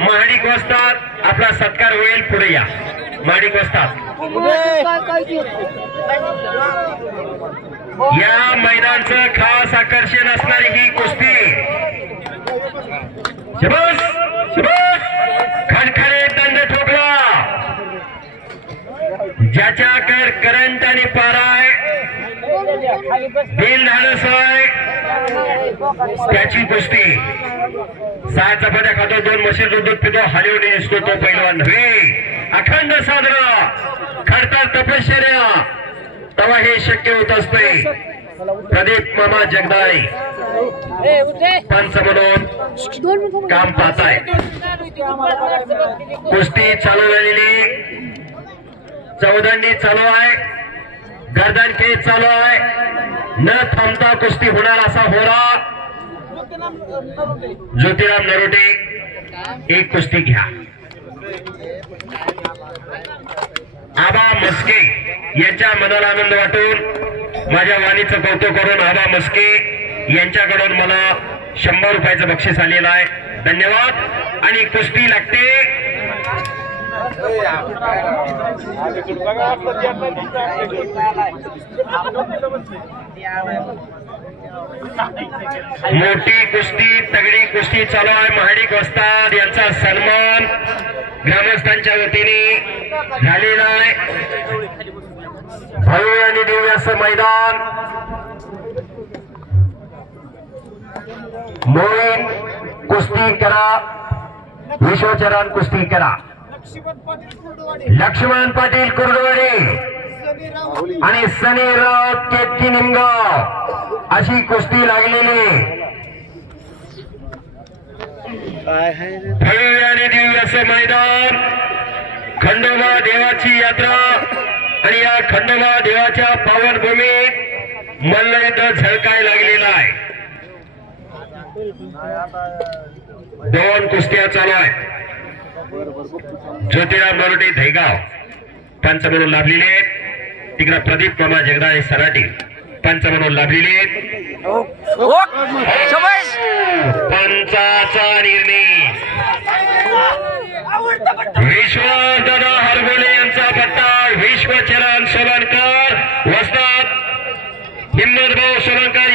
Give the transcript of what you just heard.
महाडिक वस्तात आपला सत्कार होईल पुढे या. महाडिक वस्तात या मैदानचं खास आकर्षण असणारी ही कुस्ती. शबस शबस खडखडे दंड ठोकला. ज्याच्याकडे करंट आणि पाराय. बिल धाडस आहे त्याची कुस्ती. सहा चपात्या खातो दोन म्हशी दूध पितो हलवणे असतो तो पैलवान नव्हे अखंड साजरा खडतर तपश्चर्या. तेव्हा हे शक्य होत असते. प्रदीप मामा जगदाळे. पंच म्हणून काम पाहताय. कुस्ती चालू झालेली. चौदंडी चालू आहे. गर्दन खेळ चालू आहे. न थांबता कुस्ती होणार असा होरा. ज्योतिराम नरोटे एक कुस्ती घ्या. आबा मस्के यांच्या मनाला आनंद वाटून माझ्या वाणीचं कौतुक करून आबा मस्के यांच्याकडून मला शंभर रुपयाचं बक्षीस आलेलं आहे. धन्यवाद. आणि कुस्ती लागते. मोठी कुस्ती तगडी कुस्ती चालू आहे. महाडिक वस्ताद यांचा सन्मान ग्रामस्थांच्या वतीने झालेला आहे. भव्य आणि दिव्याचं असं मैदान. मोहीन कुस्ती करा. विश्वचरण कुस्ती करा. लक्ष्मण पाटील कुर्डवाडी. आणि सनी राऊत केतकी निमगाव अशी कुस्ती लागलेली. भव्य आणि दिव्य असं मैदान. खंडोबा देवाची यात्रा आणि या खंडोबा देवाच्या पावनभूमीत मल्लयुद्ध झळकाय लागलेला आहे. दोन कुस्त्या चालू आहेत. ज्योतिराम नरोटे धैगाव. पंच म्हणून लाभलेले आहेत. तिकडे प्रदीप मामा जगदाळे सराटी पंच म्हणून लाभलेले आहेत. पंचाचा निर्णय. विश्वास दादा हरगोले यांचा पट्टा विश्वचरण सोलनकर वस्तात हिम्मत भाऊ सोलनकर